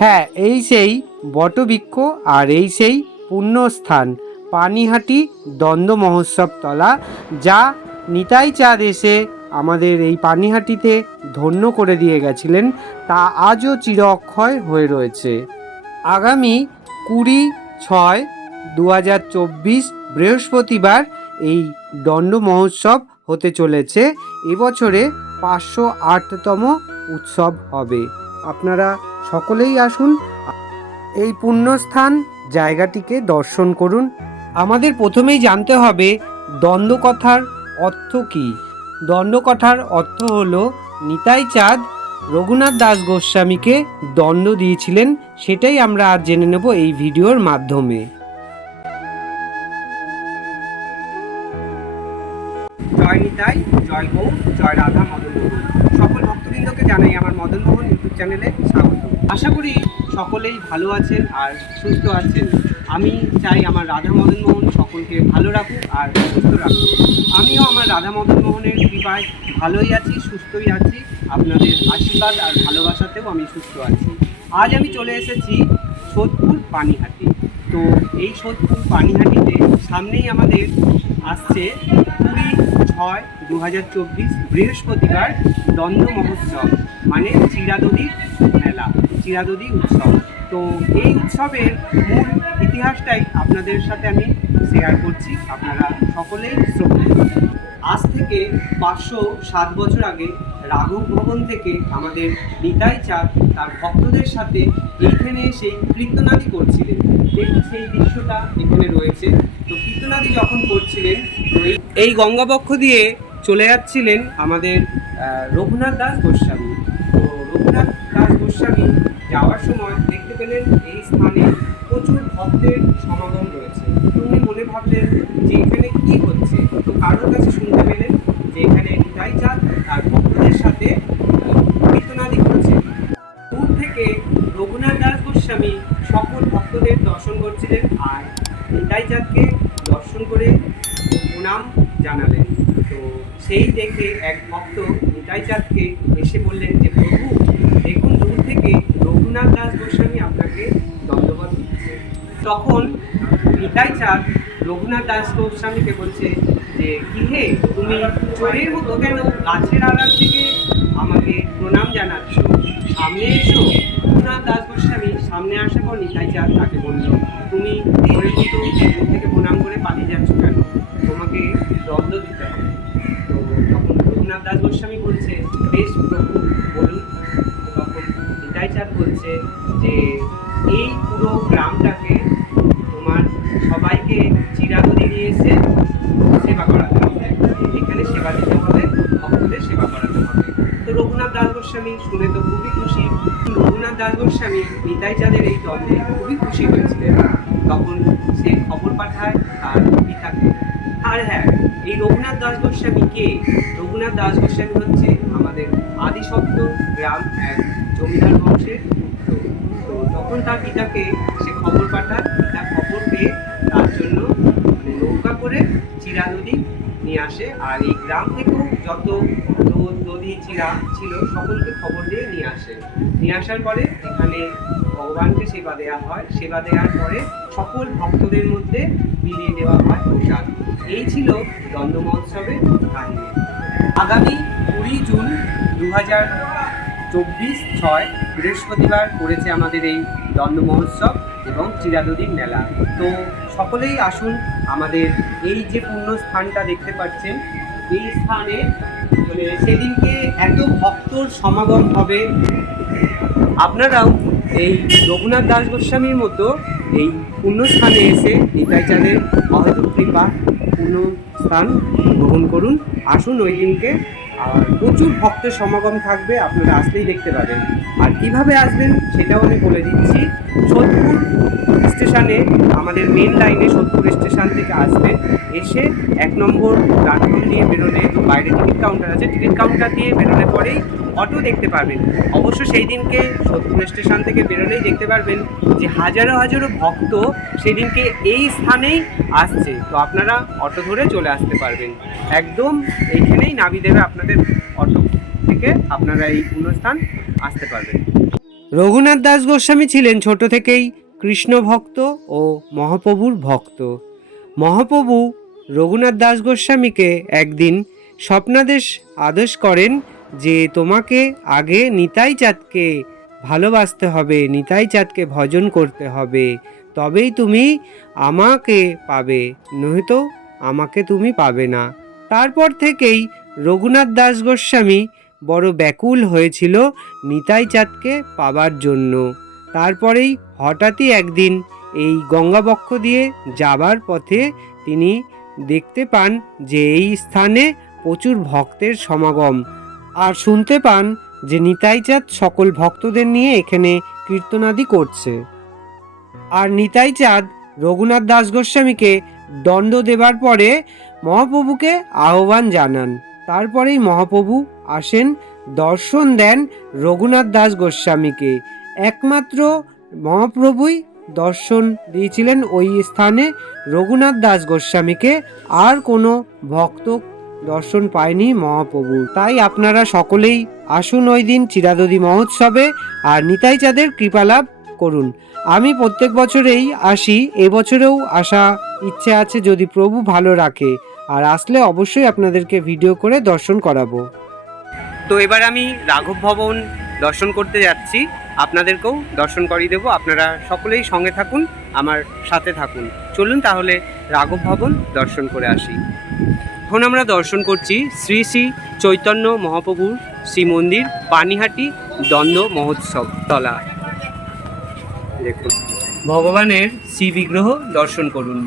হ্যাঁ এই সেই বটবৃক্ষ আর এই সেই পুণ্যস্থান, পানিহাটি দ্বন্দ্ব মহোৎসব তলা, যা নিতাই চাঁদ এসে আমাদের এই পানিহাটিতে ধন্য করে দিয়ে গেছিলেন, তা আজও চির অক্ষয় হয়ে রয়েছে। আগামী কুড়ি ছয় দু হাজার চব্বিশ বৃহস্পতিবার এই দণ্ড মহোৎসব হতে চলেছে। এবছরে পাঁচশো আটতম উৎসব হবে। আপনারা সকলেই আসুন, এই পুণ্যস্থান জায়গাটিকে দর্শন করুন। আমাদের প্রথমেই জানতে হবে দ্বন্দ্বকথার অর্থ কী? দণ্ডকথার অর্থ হল, নিতাই চাঁদ রঘুনাথ দাস গোস্বামীকে দণ্ড দিয়েছিলেন, সেটাই আমরা আজ জেনে নেব এই ভিডিওর মাধ্যমে। জয় নিতাই, জয় গৌ জয় রাধা মদন মোহন। সকল ভক্তবৃন্দকে জানাই আমার মদন মোহন ইউটিউব চ্যানেলে স্বাগত। আশা করি সকলেই ভালো আছেন আর সুস্থ আছেন। আমি চাই আমার রাধা মদন মোহন সকলকে ভালো রাখুক আর সুস্থ রাখুক। আমিও আমার রাধা মদন মোহনের কৃপায় ভালোই আছি, সুস্থই আছি। আপনাদের আশীর্বাদ আর ভালোবাসাতেও আমি সুস্থ আছি। আজ আমি চলে এসেছি সোদপুর পানিহাটি। তো এই সোদপুর পানিহাটিতে সামনেই আমাদের আসছে কুড়ি ছয় দু হাজার চব্বিশ বৃহস্পতিবার দ্বন্দ্ব মহোৎসব মানে চিরাদদির মেলা, চিরাদদি উৎসব তো এই উৎসবের মূল ইতিহাসটাই আপনাদের সাথে আমি শেয়ার করছি আপনারা সকলেই করুন। আজ থেকে পাঁচশো সাত বছর আগে রাঘব ভবন থেকে আমাদের নিতাই চাঁদ তার ভক্তদের সাথে এইখানে সেই কীর্তনাদি করছিলেন। দেখুন সেই দৃশ্যটা এখানে রয়েছে। তো কীর্তনাদি যখন করছিলেন, তো এই গঙ্গাবক্ষ দিয়ে চলে যাচ্ছিলেন আমাদের রঘুনাথ দাস গোস্বামী। তো রঘুনাথ দাস গোস্বামী যাওয়ার সময় দেখতে পেলেন এই স্থানে প্রচুর ভক্তের সমাগম রয়েছে। তো উনি মনে ভাবলেন যে এখানে কি হচ্ছে? তো কারোর কাছে শুনতে পেলেন যে এখানে নিতাই চাঁদ তার ভক্তদের সাথে কীর্তনাদি করছে দূর থেকে রঘুনাথ দাস গোস্বামী সকল ভক্তদের দর্শন করছিলেন আর নিতাই চাঁদকে দর্শন করে প্রণাম জানালেন। তো সেই দেখে এক ভক্ত নিতাই চাঁদকে এসে বললেন যে, প্রভু, দেখুন, দূর থেকে রঘুনাথ দাস গোস্বামী আপনাকে দণ্ডবত দিচ্ছে। তখন নিতাই চাঁদ রঘুনাথ দাস গোস্বামীকে বলছে যে, কি হে, তুমি চোরের মতো কেন গাছের আড়াল থেকে আমাকে প্রণাম জানাচ্ছ? সামনে এসো। রঘুনাথ দাস গোস্বামী সামনে আসার পর নিতাই চাঁদ তাকে বলল, তুমি চোরের মতো থেকে গোস্বামী, শুনে তো খুবই খুশি। রঘুনাথ দাস গোস্বামী নিতাই চাঁদের এই দলে খুবই খুশি হয়েছিলেন। তখন সে খবর পাঠায় তার পিতাকে। আর হ্যাঁ এই রঘুনাথ দাস গোস্বামী কে? রঘুনাথ দাস গোস্বামী হচ্ছে আমাদের আদিশব্দ গ্রাম এক জমিদার বংশের তো তখন তার পিতাকে সে খবর পাঠায়। পিতা খবর পেয়ে তার জন্য মানে নৌকা করে চিরা নদী নিয়ে আসে। আর এই গ্রাম থেকেও যত নদী চিরা ছিল, সকলকে খবর দিয়ে নিয়ে আসে। নিয়ে আসার পরে এখানে ভগবানকে সেবা দেওয়া হয়। সেবা দেওয়ার পরে সকল ভক্তদের মধ্যে বিলিয়ে দেওয়া হয় প্রসাদ। এই ছিল দ্বন্দ্ব মহোৎসবের কাহিনী আগামী কুড়ি জুন দু হাজার চব্বিশ ছয় বৃহস্পতিবার পড়েছে আমাদের এই দ্বন্দ্ব মহোৎসব এবং চিরাদদির মেলা। তো সকলেই আসুন আমাদের এই যে পূর্ণ স্থানটা দেখতে পাচ্ছেন, এই স্থানে মানে সেদিনকে এত ভক্তর সমাগম হবে। আপনারাও এই রঘুনাথ দাস গোস্বামীর মতো এই পুণ্যস্থানে এসে নিতাই চাঁদের অহেতুক কৃপা পুণ্যস্থান গ্রহণ করুন। আসুন ওই দিনকে আর প্রচুর ভক্তের সমাগম থাকবে, আপনারা আসলেই দেখতে পাবেন। আর কীভাবে আসবেন সেটাও আমি বলে দিচ্ছি। সোদপুর স্টেশনে, আমাদের মেন লাইনে সোদপুর স্টেশন থেকে আসবেন। এসে এক নম্বর প্ল্যাটফর্ম দিয়ে বেরোলে বাইরে টিকিট কাউন্টার আছে টিকিট কাউন্টার দিয়ে বেরোলে পরেই অটো দেখতে পাবেন। অবশ্য সেই দিনকে সোদপুর স্টেশন থেকে বেরোলেই দেখতে পারবেন যে হাজারো হাজারো ভক্ত সেদিনকে এই স্থানেই আসছে। তো আপনারা অটো ধরে চলে আসতে পারবেন। একদম এইখানেই নামিয়ে দেবে আপনাদের অটো থেকে আপনারা এই পুণ্যস্থান আসতে পারবেন। রঘুনাথ দাস গোস্বামী ছিলেন ছোট থেকেই কৃষ্ণ ভক্ত ও মহাপ্রভুর ভক্ত। মহাপ্রভু রঘুনাথ দাস গোস্বামীকে একদিন স্বপ্নাদেশ আদেশ করেন যে তোমাকে আগে নিতাই চাঁদকে ভালোবাসতে হবে, নিতাই চাঁদকে ভজন করতে হবে। তবেই তুমি আমাকে পাবে নয়তো আমাকে তুমি পাবে না। তারপর থেকেই রঘুনাথ দাস গোস্বামী বড় ব্যাকুল হয়েছিল নিতাই চাঁদকে পাবার জন্য। তারপরেই হঠাৎই একদিন এই গঙ্গাবক্ষ দিয়ে যাবার পথে তিনি দেখতে পান যে এই স্থানে প্রচুর ভক্তের সমাগম আর শুনতে পান যে নিতাই চাঁদ সকল ভক্তদের নিয়ে এখানে কীর্তনাদি করছে। আর নিতাই চাঁদ রঘুনাথ দাস গোস্বামীকে দণ্ড দেবার পরে মহাপ্রভুকে আহ্বান জানান। তারপরেই মহাপ্রভু আসেন, দর্শন দেন রঘুনাথ দাস গোস্বামীকে। একমাত্র মহাপ্রভুই দর্শন দিয়েছিলেন ওই স্থানে রঘুনাথ দাস গোস্বামীকে। আর কোনো ভক্ত দর্শন পায়নি মহাপ্রভু। তাই আপনারা সকলেই আসুন ওই দিন চিরাদদি মহোৎসবে আর নিতাই চাঁদের কৃপালাভ করুন। আমি প্রত্যেক বছরেই আসি এবছরেও আসা ইচ্ছে আছে যদি প্রভু ভালো রাখে। আর আসলে অবশ্যই আপনাদেরকে ভিডিও করে দর্শন করাবো। তো এবার আমি রাঘব ভবন দর্শন করতে যাচ্ছি। আপনাদেরকেও দর্শন করিয়ে দেবো। আপনারা সকলেই সঙ্গে থাকুন, আমার সাথে থাকুন। চলুন তাহলে রাঘব ভবন দর্শন করে আসি। এখন আমরা দর্শন করছি শ্রী শ্রী চৈতন্য মহাপ্রভুর শ্রী মন্দির পানিহাটি দ্বন্দ্ব মহোৎসব তলা। দেখুন, ভগবানের শ্রী বিগ্রহ দর্শন করুন।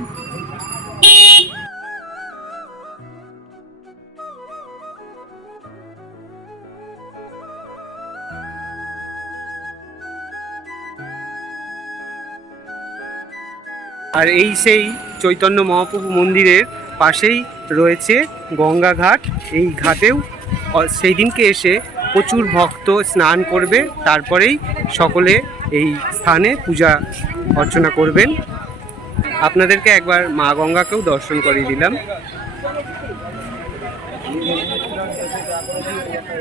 আর এই সেই চৈতন্য মহাপ্রভু মন্দিরের পাশেই রয়েছে গঙ্গা ঘাট। এই ঘাটেও সেই দিনকে এসে প্রচুর ভক্ত স্নান করবে, তারপরেই সকলে এই স্থানে পূজা অর্চনা করবেন। আপনাদেরকে একবার মা গঙ্গাকেও দর্শন করিয়ে দিলাম।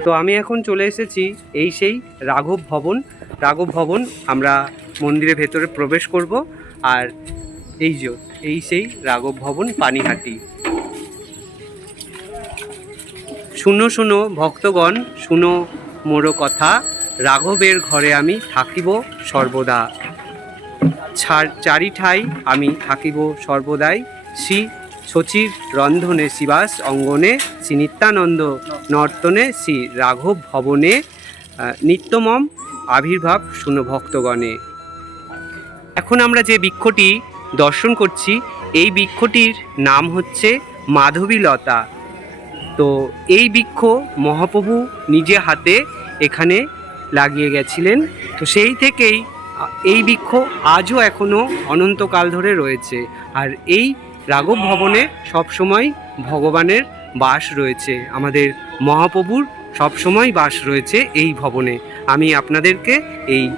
তো আমি এখন চলে এসেছি এই সেই রাঘব ভবন। রাঘব ভবন আমরা মন্দিরের ভেতরে প্রবেশ করব। আর এই যে, এই সেই রাঘব ভবন পানিহাটি। শুনো শুনো, ভক্তগণ, শুনো মোর কথা, রাঘবের ঘরে আমি থাকিব সর্বদা। ছাড় চারি আমি থাকিব সর্বদাই। শ্রী শচীর রন্ধনে শিবাস অঙ্গনে শ্রী নিত্যানন্দ নর্তনে শ্রী রাঘব ভবনে নিত্যমম আবির্ভাব, শুনো ভক্তগণে। এখন আমরা যে বৃক্ষটি দর্শন করছি। এই বৃক্ষটির নাম হচ্ছে মাধবীলতা। তো এই বৃক্ষ মহাপ্রভু নিজে হাতে এখানে লাগিয়ে গেছিলেন। তো সেই থেকেই এই বৃক্ষ আজও এখনও অনন্তকাল ধরে রয়েছে। আর এই রাঘব ভবনে সবসময় ভগবানের বাস রয়েছে। আমাদের মহাপ্রভুর সবসময় বাস রয়েছে এই ভবনে। আমি আপনাদেরকে এই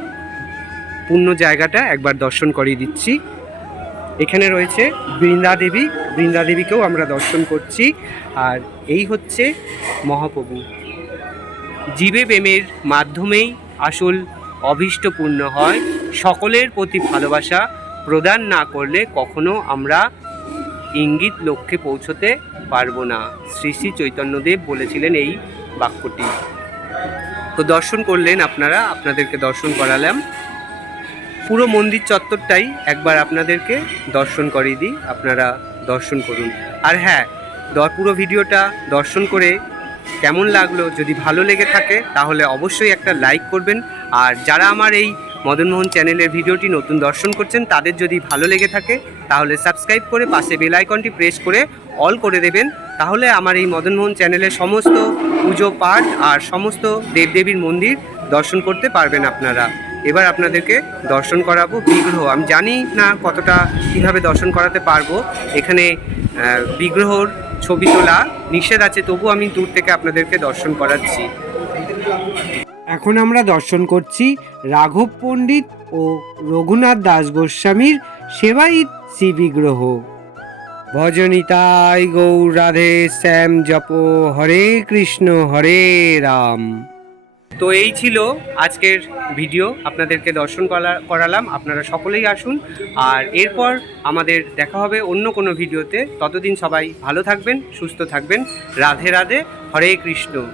পূর্ণ জায়গাটা একবার দর্শন করিয়ে দিচ্ছি। এখানে রয়েছে বৃন্দা দেবী। বৃন্দা দেবীকেও আমরা দর্শন করছি। আর এই হচ্ছে মহাপ্রভু। জীবে প্রেমের মাধ্যমেই আসল অভীষ্টপূর্ণ হয়। সকলের প্রতি ভালোবাসা প্রদান না করলে কখনো আমরা ইঙ্গিত লক্ষ্যে পৌঁছতে পারব না। শ্রী শ্রী চৈতন্যদেব বলেছিলেন এই বাক্যটি। তো দর্শন করলেন আপনারা, আপনাদেরকে দর্শন করালাম। পুরো মন্দির চত্বরটাই একবার আপনাদেরকে দর্শন করিয়ে দিই, আপনারা দর্শন করুন। আর হ্যাঁ পুরো ভিডিওটা দর্শন করে কেমন লাগল, যদি ভালো লেগে থাকে, তাহলে অবশ্যই একটা লাইক করবেন। আর যারা আমার এই মদনমোহন চ্যানেলের ভিডিওটি নতুন দর্শন করছেন, তাদের যদি ভালো লেগে থাকে, তাহলে সাবস্ক্রাইব করে পাশে বেল আইকনটি প্রেস করে অল করে দেবেন। তাহলে আমার এই মদনমোহন চ্যানেলের সমস্ত পুজো পাঠ আর সমস্ত দেবদেবীর মন্দির দর্শন করতে পারবেন আপনারা। এবার আপনাদেরকে দর্শন করাবো বিগ্রহ। আমি জানি না কতটা কীভাবে দর্শন করাতে পারব। এখানে বিগ্রহর ছবি তোলা নিষেধ আছে, তবু আমি দূর থেকে আপনাদেরকে দর্শন করাচ্ছি। এখন আমরা দর্শন করছি রাঘব পণ্ডিত ও রঘুনাথ দাস গোস্বামীর সেবায়িত শ্রী বিগ্রহ। ভজনিতাই গৌর রাধে, শ্যাম জপ হরে কৃষ্ণ হরে রাম। তো এই ছিল আজকের ভিডিও। আপনাদেরকে দর্শন করা- করালাম। আপনারা সকলেই আসুন। আর এরপর আমাদের দেখা হবে অন্য কোনো ভিডিওতে। ততদিন সবাই ভালো থাকবেন, সুস্থ থাকবেন। রাধে রাধে, হরে কৃষ্ণ।